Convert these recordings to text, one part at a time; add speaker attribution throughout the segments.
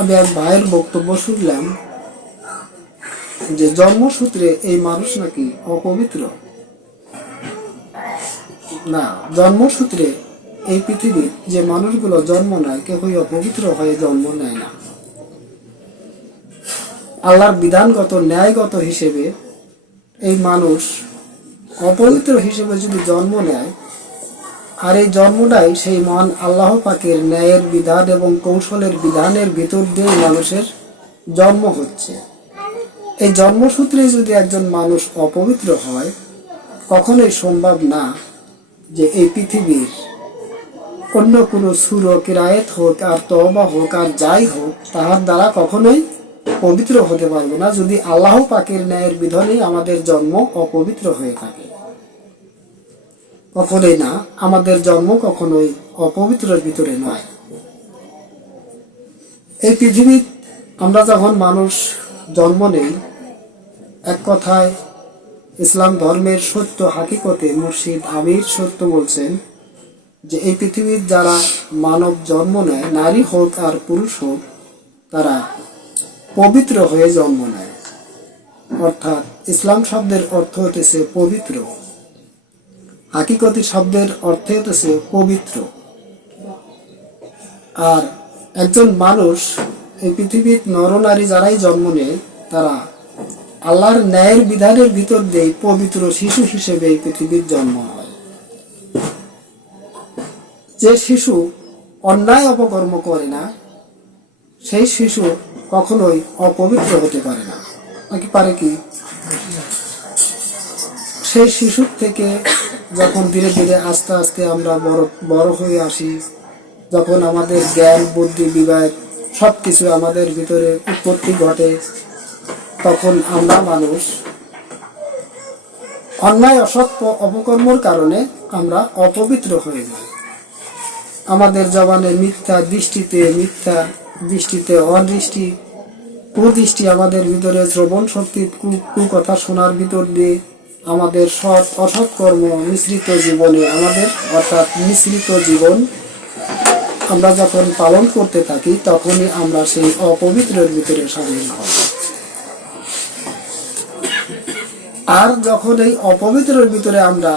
Speaker 1: আমি এক ভাইয়ের বক্তব্য শুনলাম যে জন্মসূত্রে এই মানুষ নাকি অপবিত্র। না, জন্মসূত্রে এই পৃথিবীর যে মানুষগুলো জন্ম নেয় কেউই অপবিত্র হয়ে জন্ম নেয় না। আল্লাহর বিধানগত, ন্যায়গত হিসেবে এই মানুষ অপবিত্র হিসেবে যদি জন্ম নেয় আর এই জন্মটাই সেই মহান আল্লাহ পাকের ন্যায়ের বিধান এবং কৌশলের বিধানের ভিতর দিয়ে মানুষের জন্ম হচ্ছে। এই জন্মসূত্রে যদি একজন মানুষ অপবিত্র হয়, কখনোই সম্ভব না যে এই পৃথিবীর অন্য কোনো সুর কিরায়ত হোক আর তবা হোক আর যাই হোক, তাহার দ্বারা কখনোই পবিত্র হতে পারবে না। যদি আল্লাহ পাকের ন্যায়ের বিধানেই আমাদের জন্ম অপবিত্র হয়ে থাকে। কখনোই না, আমাদের জন্ম কখনোই অপবিত্রের ভিতরে নয়। এই পৃথিবী আমরা যখন মানুষ জন্ম নেই, এক কথায় ইসলাম ধর্মের সত্য হাকিকতে মুর্শিদ আমির সত্য বলছেন যে, এই পৃথিবীর যারা মানব জন্ম নেয়, নারী হোক আর পুরুষ হোক, তারা পবিত্র হয়ে জন্ম নেয়। অর্থাৎ ইসলাম শব্দের অর্থ হতেছে পবিত্র। হাকিকতি শব্দের অর্থ হতেছে পবিত্র। আর একজন মানুষ এই পৃথিবীর নরনারী যারাই জন্ম নেয়, তারা আল্লাহর ন্যায়ের বিধানের ভিতর দিয়ে পবিত্র শিশু হিসেবে এই পৃথিবীর জন্ম হয়। যে শিশু অন্যায় অপকর্ম করে না, সেই শিশু কখনোই অপবিত্র হতে পারে না। নাকি পারে কি? সেই শিশুর থেকে যখন ধীরে ধীরে আস্তে আস্তে আমরা বড় বড় হয়ে আসি, যখন আমাদের জ্ঞান, বুদ্ধি, বিবেক সব কিছু আমাদের ভিতরে উৎপত্তি ঘটে, তখন আমরা মানুষ। অন্যায়, অসৎ অপকর্মর কারণে আমরা অপবিত্র হয়ে যাই। আমাদের জবানে মিথ্যা দৃষ্টিতে মিথ্যা দৃষ্টিতে অদৃষ্টি, কুদৃষ্টি আমাদের ভিতরে শ্রবণ শক্তি কুকথা শোনার ভিতর দিয়ে আমাদের সৎ অসৎ কর্ম মিশ্রিত জীবনে আমাদের, অর্থাৎ মিশ্রিত জীবন আমরা যখন পালন করতে থাকি, তখনই আমরা সেই অপবিত্রের ভিতরে সামিল হই। আর যখন এই অপবিত্রের ভিতরে আমরা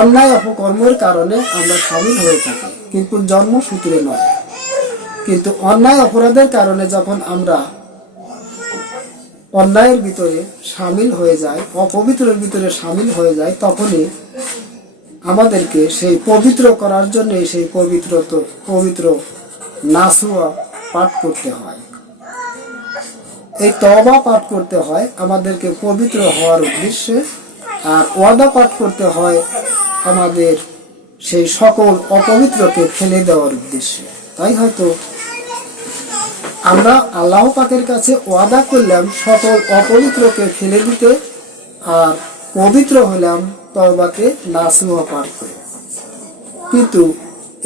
Speaker 1: অন্যায় অপকর্মের কারণে আমরা সামিল হয়ে থাকি, কিন্তু জন্মসূত্রে নয়। কিন্তু অন্যায় অপরাধের কারণে যখন আমরা অন্যায়ের ভিতরে সামিল হয়ে যায়, অপবিত্রের ভিতরে সামিল হয়ে যায়, তখনই আমাদেরকে সেই পবিত্র করার জন্য সেই পবিত্র পবিত্র নাসুয়া পাঠ করতে হয়। এই তবা পাঠ করতে হয় আমাদেরকে পবিত্র হওয়ার উদ্দেশ্যে আর ওয়াদা পাঠ করতে হয় আমাদের সেই সকল অপবিত্রকে ফেলে দেওয়ার উদ্দেশ্যে। তাই হয়তো আমরা আল্লাহ পাকের কাছে ওয়াদা করলাম, সকল অপবিত্রকে ফেলে দিতে আর পবিত্র হলাম তবাতে নাসুয়া পাঠ করে। কিন্তু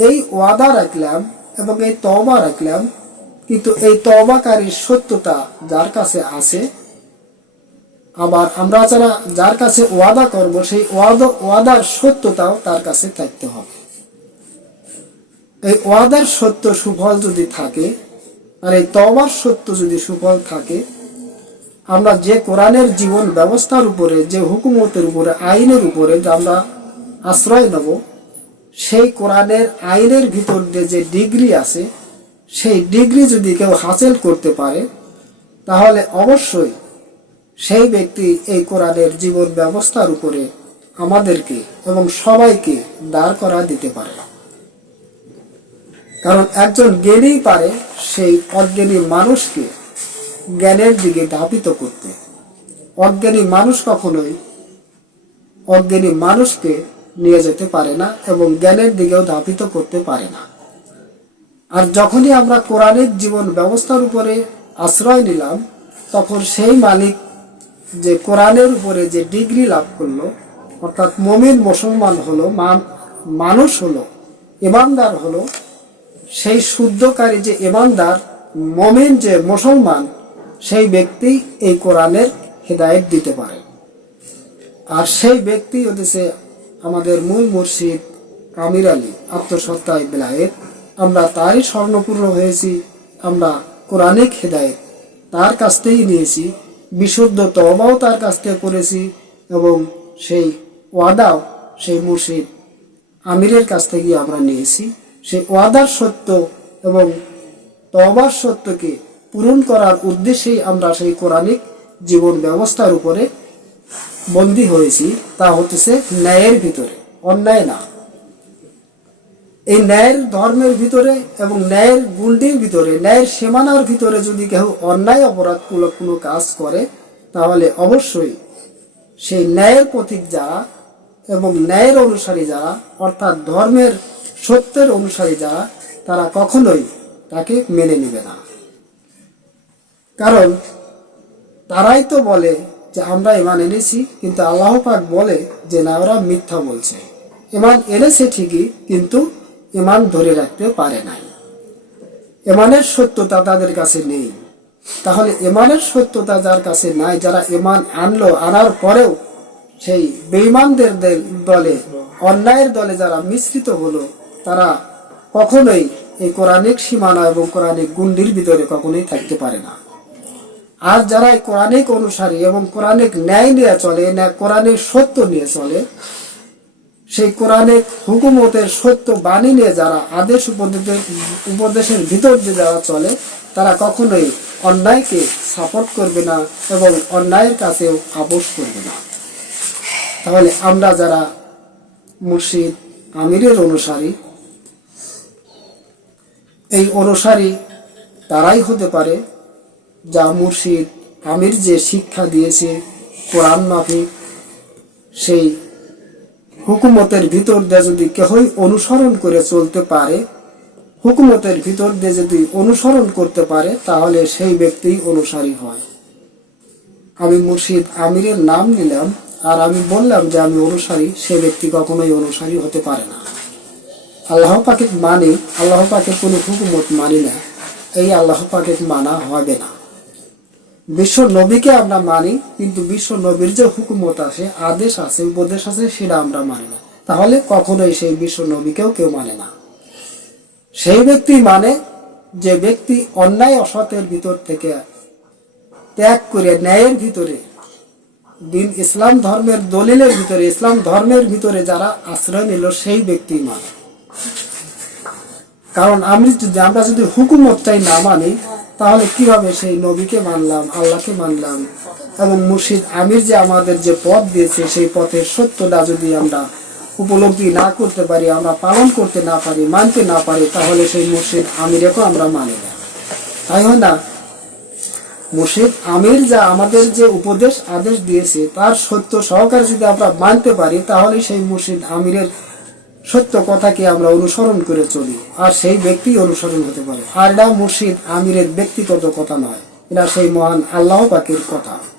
Speaker 1: এই ওয়াদা রাখলাম এবং এই তবা রাখলাম, কিন্তু এই তবাকারীর সত্যতা যার কাছে আছে, আবার আমরা যারা যার কাছে ওয়াদা করব, সেই ওয়াদা, ওয়াদার সত্যতাও তার কাছে থাকতে হবে। এই ওয়াদার সত্য সুফল যদি থাকে আর এই তবার সত্য যদি সুফল থাকে, আমরা যে কোরআনের জীবন ব্যবস্থার উপরে, যে হুকুমতের উপরে, আইনের উপরে যে আমরা আশ্রয় নেব, সেই কোরআনের আইনের ভিতর দিয়ে যে ডিগ্রি আছে, সেই ডিগ্রি যদি কেউ হাসিল করতে পারে, তাহলে অবশ্যই সেই ব্যক্তি এই কোরআনের জীবন ব্যবস্থার উপরে আমাদেরকে এবং সবাইকে দাঁড় করা দিতে পারে। কারণ একজন জ্ঞানী পারে সেই অজ্ঞানী মানুষকে জ্ঞানের দিকে ধাপিত করতে। অজ্ঞানী মানুষ কখনোই অজ্ঞানী মানুষকে নিয়ে যেতে পারে না এবং জ্ঞানের দিকেও ধাপিত করতে পারে না। আর যখনই আমরা কোরআনের জীবন ব্যবস্থার উপরে আশ্রয় নিলাম, তখন সেই মালিক যে কোরআনের উপরে যে ডিগ্রি লাভ করল, অর্থাৎ মমিন মুসলমান হলো, মান- মানুষ হলো, ইমানদার হলো সেই শুদ্ধকারী যে ইমানদার, মমিন যে মুসলমান, সেই ব্যক্তি এই কোরআনের হেদায়েত দিতে পারে। আর সেই ব্যক্তি হতেছে আমাদের মূল মুর্শিদ কামির আলী আত্মসত্তায় বেলায়েত। আমরা তারই স্বর্ণপূর্ণ হয়েছি, আমরা কোরআনিক হেদায়েত তার কাছ থেকেই নিয়েছি, বিশুদ্ধ তবাও তার কাছ থেকে করেছি এবং সেই ওয়াদাও সেই মুর্শিদ আমিরের কাছ থেকে আমরা নিয়েছি। সেই ওয়াদার সত্য এবং তবার সত্যকে পূরণ করার উদ্দেশ্যেই আমরা সেই কোরআনিক জীবন ব্যবস্থার উপরে বন্দী হয়েছি। তা হতেছে ন্যায়ের ভিতরে, অন্যায় না। এই ন্যায়ের ধর্মের ভিতরে এবং ন্যায়ের গুন্ডির ভিতরে, ন্যায়ের সীমানার ভিতরে যদি কেউ অন্যায় অপরাধমূলক কোনো কাজ করে, তাহলে অবশ্যই সেই ন্যায়ের প্রতীক যারা এবং ন্যায়ের অনুসারী যারা, অর্থাৎ ধর্মের সত্যের অনুসারী যারা, তারা কখনোই তাকে মেনে নেবে না। কারণ, তারাই তো বলে যে আমরা ইমান এনেছি, কিন্তু আল্লাহ পাক বলে যে না, ওরা মিথ্যা বলছে। ইমান এনেছে ঠিকই, কিন্তু ইমান ধরে রাখতে পারে নাই। এমানের সত্যতা তাদের কাছে নেই। তাহলে এমানের সত্যতা যার কাছে নাই, যারা এমান আনলো, আনার পরেও সেই বেঈমানদের দলে, অন্যায়ের দলে যারা মিশ্রিত হলো তারা কখনোই এই কোরআনিক সীমানা এবং কোরআনিক গুন্ডির ভিতরে কখনোই থাকতে পারে না। আর যারা এই কোরআনিক অনুসারী এবং কোরআনিক ন্যায় নিয়ে চলে না কোরআনিক সত্য নিয়ে চলে, সেই কোরআনিক হুকুমতের সত্য বাণী নিয়ে যারা আদেশ উপদেশের উপদেশের ভিতর দিয়ে যারা চলে, তারা কখনোই অন্যায়কে সাপোর্ট করবে না এবং অন্যায়ের কাছেও আপোষ করবে না। তাহলে আমরা যারা মুর্শিদ, আমিরের অনুসারী এই অনুসারী তারাই হতে পারে, যা মুর্শিদ আমির যে শিক্ষা দিয়েছে কোরআন মাফিক, সেই হুকুমতের ভিতর দিয়ে যদি কেহই অনুসরণ করে চলতে পারে, হুকুমতের ভিতর দিয়ে যদি অনুসরণ করতে পারে, তাহলে সেই ব্যক্তি অনুসারী হয়। আমি মুর্শিদ আমিরের নাম নিলাম, আর আমি বললাম যে আমি অনুসারী, সে ব্যক্তি কখনোই অনুসারী হতে পারে না। আল্লাহ পাকে মানি, আল্লাহ পাকে কোনো হুকুমত মানি না। এই আল্লাহ পাকে মানা হবে না। বিশ্ব নবীকে আমরা মানি, কিন্তু বিশ্ব নবীর যে হুকুমত আছে, আদেশ আছে, উপদেশ আছে, সেটা আমরা মানি না। তাহলে কখনোই সেই বিশ্ব নবীকেও কেউ মানে না। সেই ব্যক্তি মানে যে ব্যক্তি অন্যায় অসতের ভিতর থেকে ত্যাগ করে ন্যায়ের ভিতরে, দিন ইসলাম ধর্মের দলিলের ভিতরে, ইসলাম ধর্মের ভিতরে যারা আশ্রয় নিল, সেই ব্যক্তি মানে। কারণ আমি আমরা যদি হুকুমতটাই না মানি, তাহলে কীভাবে সেই নবীকে মানলাম, আল্লাহকে মানলাম? এবং মুর্শিদ আমির যে আমাদের যে পথ দিয়েছে, সেই পথের সত্যটা যদি আমরা উপলব্ধি না করতে পারি, আমরা পালন করতে না পারি, মানতে না পারি, তাহলে সেই মুর্শিদ আমিরেকেও আমরা মানি না। তাই হয় না? মুর্শিদ আমির যা আমাদের যে উপদেশ, আদেশ দিয়েছে, তার সত্য সহকারে যদি আমরা মানতে পারি, তাহলে সেই মুর্শিদ আমিরের সত্য কথাকে আমরা অনুসরণ করে চলি। আর সেই ব্যক্তি অনুসরণ হতে পারে। আর মুর্শিদ আমিরের ব্যক্তিগত কথা নয়। এটা সেই মহান আল্লাহ পাকের কথা।